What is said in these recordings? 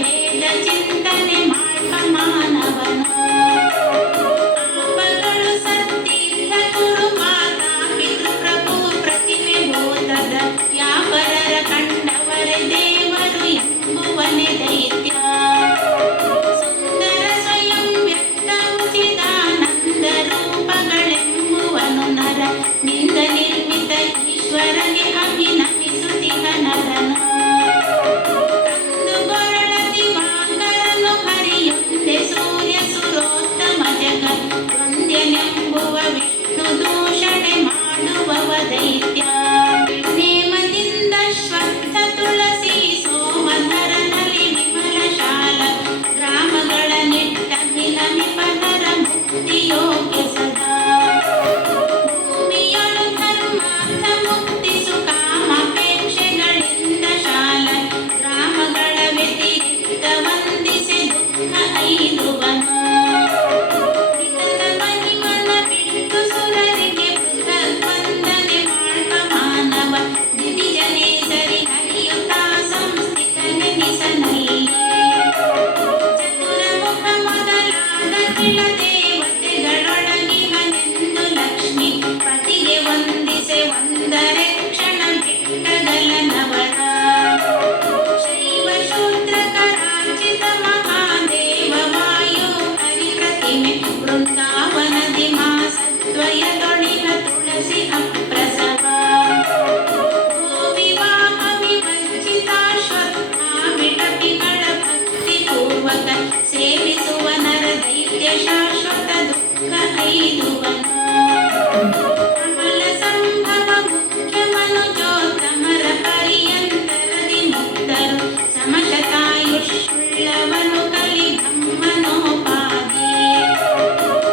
ಭೇದ ಚಿಂತನೆ ಮಾಡ್ಕ ಮಾನವನು ಆಪಗಳು ಸತ್ತೀರ್ಥ ಗುರು ಮಾತಾ ಪಿತೃ ಪ್ರಭು ಪ್ರತಿಮೆ ಬೋಧದ ಯಾವರರ ಕಂಡವರೇ ದೇವರು ಎಂಬುವನೆ ದೈತ್ಯ ಸುಂದರ ಸ್ವಯಂ ವ್ಯಕ್ತ ಉಚಿತಾನಂದ ರೂಪಗಳೆಂಬುವನು ನರ ನಿಂದ ನಿರ್ಮಿತ ಈಶ್ವರಗೆ ಅಭಿನಮಿಸುತ್ತಿಹ ನರನು ಕಂದುಗೊರಳ ದಿವಾಕರನು ಹರಿಯೊಂದೆ ಸೂರ್ಯ ಸುರೋತ್ತಮ ಜಗತ್ ವಂದ್ಯನೆಂಬುವ ವಿಷ್ಣು ದೂಷಣೆ ಮಾಡುವವ ದೈತ್ಯ ನೇಮದಿಂದ ಶ್ವತ್ಥ ತುಳಸಿ ಸೋಮಧರನಲ್ಲಿ ವಿಮಲ ಶಾಲ ಗ್ರಾಮಗಳ ನಿಟ್ಟಭಿನಮಿಪದರ ಮುಕ್ತಿ ಯೋಗ್ಯ ಸದಾ ಭೂಮಿಯೊಳು ಧರ್ಮಾರ್ಥ ಮುಕ್ತಿ ಸುಕಾಮಪೇಕ್ಷೆಗಳಿಂದ ಶಾಲ ಗ್ರಾಮಗಳ ವ್ಯತಿರಿಕ್ತ ವಂದಿಸೆ ದುಃಖ ಐದುವನು ವಿಗತ ಮಹಿಮನ ಬಿಟ್ಟು ಸುರರಿಗೆ ಪೃಥಕ್ ವಂದನೆ ಮಾಡ್ಕ ಮಾನವ ದಿವಿಜನೆ ಸರಿ ಹರಿಯುತ್ತ ಸಂಸ್ಥಿತನೆನಿಸನಲ್ಲಿ ಚತುರಮುಖ ಮೊದಲಾದ ಕೆಳ ದೇವತೆಗಳೊಳಗಿಹನೆಂದು ಲಕ್ಷ್ಮಿ ಪತಿಗೆ ವಂದಿಸೆ ಒಂದರೆ ಕ್ಷಣ ಬಿಟ್ಟಗಲನವರ ಶೈವ ಶೂದ್ರ ಕರಾಚಿತ ಮಹಾದೇವ ವಾಯು ಹರಿಪ್ರತಿಮೆ ವೃಂದಾವನದಿ ಮಾಸದ್ವಯದೊಳಿಹ ತುಳಸಿ ಅಪ್ರಸವ ಗೋವಿವಾಹ ವಿವರ್ಜಿತಾಶ್ವತ್ಥಾ ವಿಟಪಿಗಳ ಭಕ್ತಿ ಪೂರ್ವಕ ಸೇವಿಸುವ ನರ ದೈತ್ಯ ಶಾಶ್ವತ ದುಃಖ ಐದುವನು ಕಮಲ ಸಂಭವ ಮುಖ್ಯ ಮನುಜೋತ್ತಮರ ಪರ್ಯಂತರದಿ ಮುಕ್ತರು ಸಮಶತಾಯುಷ್ಯುಳ್ಳವನು ಕಲಿಧಮ್ಮನೋಪಾದಿ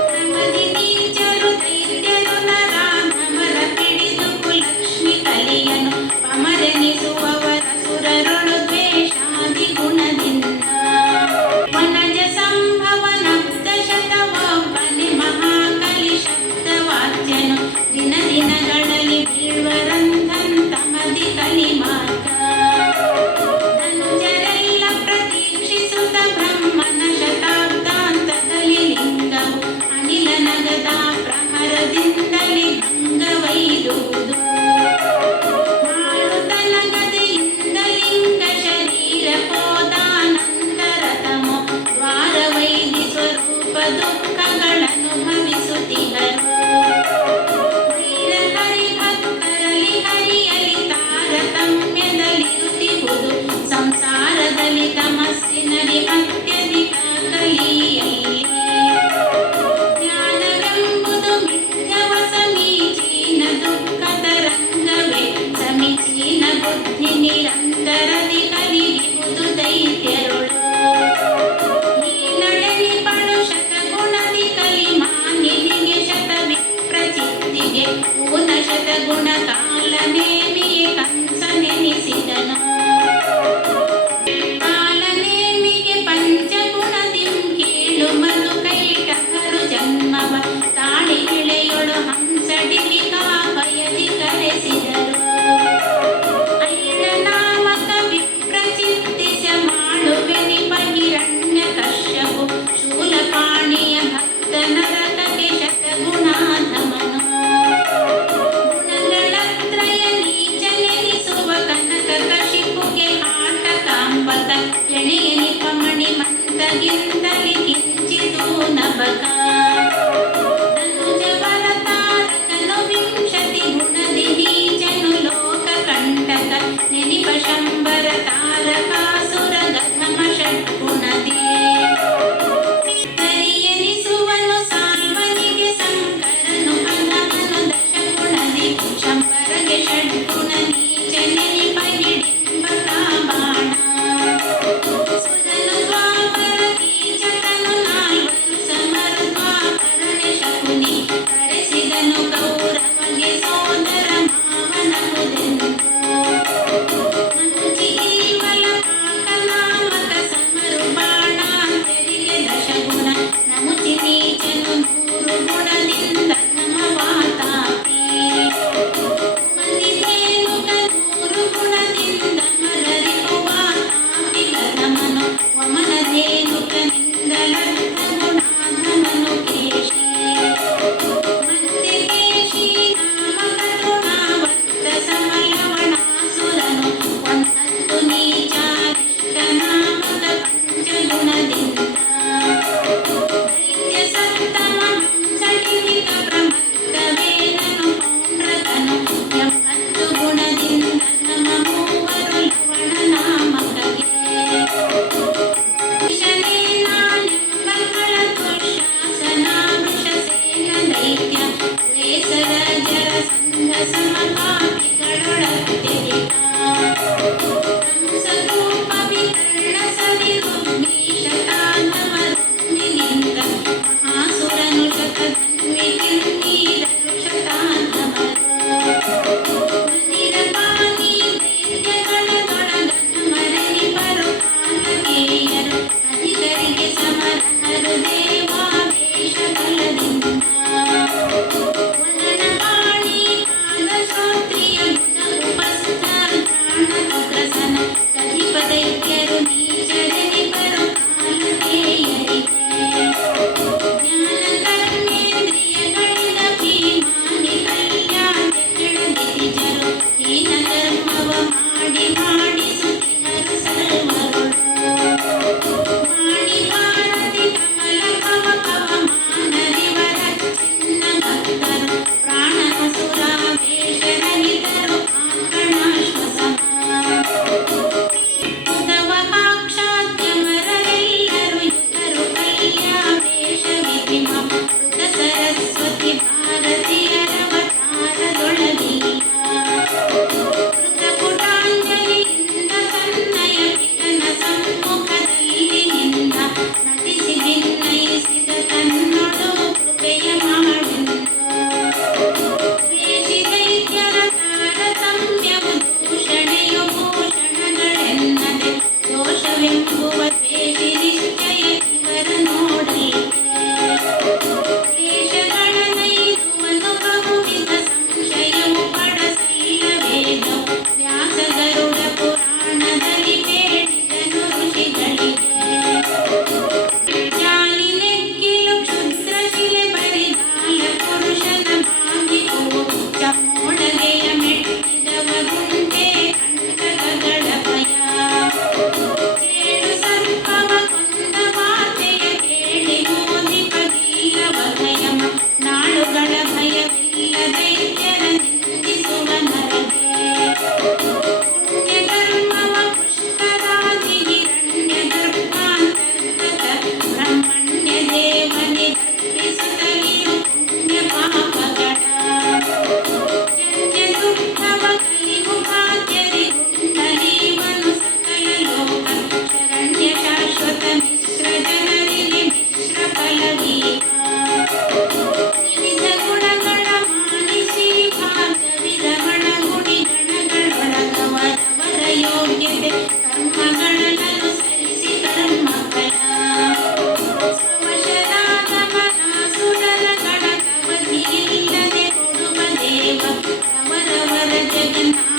ಕ್ರಮದಿ ನೀಚರು ದೈತ್ಯರು ನರಾಧಮರ ಪಿಡಿದು ಕುಲಕ್ಷ್ಮಿ ಕಲಿಯನು ಪಮರೆನಿಸುವವರ ಸುರರುಳು ದ್ವೇಷಾದಿ ಗುಣದಿಂದ ವನಜ ಸಂಭವನಬ್ಧ ಶತವೊಬ್ಬನೆ ಮಹಾಕಲಿ ಶಬ್ದವಾಚ್ಯನು ದಿನ ದಿನಗಳಲ್ಲಿ ಬೀಳ್ವರಂಧಂತಮದಿ ಕಲಿ ಮಾರ್ಗ ಧನುಜರೆಲ್ಲ ಪ್ರತೀಕ್ಷಿಸುತ್ತ ಬ್ರಹ್ಮನ ಶತಾಬ್ದಾಂತದಲ್ಲಿ ಲಿಂಗವು ಅನಿಲ ನಗದ ಪ್ರಹರದಿಂದಲೇ ಭಂಗವೈದುವುದು ಮಾರುತನ ಗದೆಯಿಂದ ಲಿಂಗ ಶರೀರ ಕೋದಾನಂತರತಮೋ ದ್ವಾರವೈದಿ ಸ್ವರೂಪ ದುಃಖಗಳನುಭವಿಸುತ್ತಿಹರು ವೈರ ಹರಿ ಭಕ್ತರಲ್ಲಿ ಹರಿಯಲಿ ತಾರತಮ್ಯದಲ್ಲಿರುತ್ತಿಹುದು ಸಂಸಾರದಲ್ಲಿ ತಮಸ್ಸಿನಲ್ಲಿ ಅತ್ಯಧಿಕ ಕಲಿಯಲ್ಲಿ ಜ್ಞಾನವೆಂಬುದು ಮಿಥ್ಯವ ಸಮೀಚೀನ ದುಃಖ ತರಂಗವೇ ಸಮೀಚೀನ ಬುದ್ಧಿ ನಿರಂತರದಿ ಕಲಿಯುವುದು ದೈತ್ಯರುಳು ಹೀನಳೆನಿ ಪಡು ಶತಗುಣದಿ ಕಲಿ ಮಾನ್ಯನಿಗೆ ಶತ ವಿಪ್ರಚಿತ್ತಿಗೆ ಊನ ಶತಗುಣ ಕಾಲ ನೇಮಿಯೇ ಕಂಸನೆನಿಸಿದನು ಕಾಲನೇಮಿಗೆ ಪಂಚಗುಣದಿಂ ಕೀಳು ಮಧು ಕೈಟಕರು ಜನ್ಮವ ತಾಳಿ ಇಳೆಯೊಳು ಹಂಸಡಿಲಿ ಕಾಪಯದಿ ಕರೆಸಿದರು ಐಳನಾಮಕ ವಿಪ್ರಚಿತ್ತಿಸ ಮಾಡುವೆನಿ ಬಹಿರಣ್ಯ ಕಶ್ಯಪು ಶೂಲಪಾಣಿಯ ಭಕ್ತ ನರಕಕ್ಕೆ ಶತಗುಣಾಧಮನು ಗುಣಗಳತ್ರಯ ನೀಚನೆನಿಸುವ ಕನಕ ಕಶಿಪುಗೆ ಆಟ ಕಾಂಬಕ ಎಣೆಯನಿ ಪಮಣಿ ಮಂತಗಿಂತಲಿ ಕಿಂಚಿದೂ ನಬಕ ಧನುಜವರ ತಾರಕನು ವಿಂಶತಿ ಗುಣದಿ ನೀಚನು ಲೋಕ ಕಂಟಕ ನೆನಿಪ ಶಂಬರ ತಾರಕಾಸುರ ಗಧಮ ಷಡ್ಗುಣದಿ ಹರಿಯನಿಸುವನು ಸಾಲ್ವನಿಗೆ ಸಂಕರನು ಅನಮನು ದಶಗುಣದಿ ಶಂಬರಗೆ ಷಡ್ಗುಣ ನೀಚ ನೆನಿಪ ಹಿಡಿಂಬಕ ಬಾಣ ಸುಧನು ದ್ವಾಪರ ಕೀಚಕನು ನಾಲ್ವರು ಸಮರು ದ್ವಾಪರನೆ ಎಂಬುವ ದ್ವೇಷಿ ನಿಶ್ಚಯ ಇವರ ನೋಡಲಿಕ್ಕೆ ಕ್ಲೇಶಗಳನ್ನೈದುವನು ಬಹುವಿಧ ಸಂಶಯವು ಪಡಸಲ್ಲ ವೇದವು ವ್ಯಾಸ ಗರುಡ ಪುರಾಣದಲ್ಲಿ ಬೇಡಿದನು ಋಷಿಗಳಿಗೆ ಜಾಲಿ ನೆಕ್ಕಿಲು ಕ್ಷುದ್ರ ಶಿಲೆ ಬರಿಗಾಲ ಪುರುಷನ ಭಾಗಿಪುವು ಚಮ್ಮೋಳಗೆಯ ಮೆಟ್ಟಿದವ ಗುಂಟೆ ಕಂಟಕಗಳ ಭಯ ಕೇಳು ಸರ್ಪವ ಕೊಂದ ಮಾತೆಯ ಕೇಳಿ ಮೋದಿಪಗಿಲ್ಲವ ಭಯಮ ನಾಳುಗಳ ಭಯವಿಲ್ಲ ದೈತ್ಯರ ನಿಂದಿಸುವ ನರಗೆ ಪುಣ್ಯಕರ್ಮವ ಪುಷ್ಕರಾದಿ ಹಿರಣ್ಯ ಗರ್ಭಾಂತರ್ಗತ ಬ್ರಹ್ಮಣ್ಯ ದೇವನಿ ದರ್ಪಿಸುತ್ತಲಿರು ಪುಣ್ಯ ಪಾಪಗಳ ಜನ್ಯ ದುಃಖವ ಕಲಿಗು ಬಾಧ್ಯರಿ ಗುಂಡಲೀವನು ಸಕಲ ಲೋಕ ಶರಣ್ಯ ಶಾಶ್ವತ ಮಿಶ್ರ ಜನರಿಗೆ ಮಿಶ್ರ ಫಲವೀಗ ವಿವಿಧ ಗುಣಗಳ ಮಾನಿಸಿ ಭಾಗವಿಧಗಳ ಗುಡಿ ಗಣಗಳೊಳಗವರವರ ಯೋಗ್ಯತೆ ಕರ್ಮಗಳನ್ನನು ಸರಿಸಿ ಕರ್ಮಫಲ ಸ್ವವಶರಾದ ಮನಾಸುರರ ಕಡಕವಧಿಯಿಲ್ಲದೆ ಕೊಡುವ ದೇವ ಅವರವರ ಜಗನ್ನಾಥ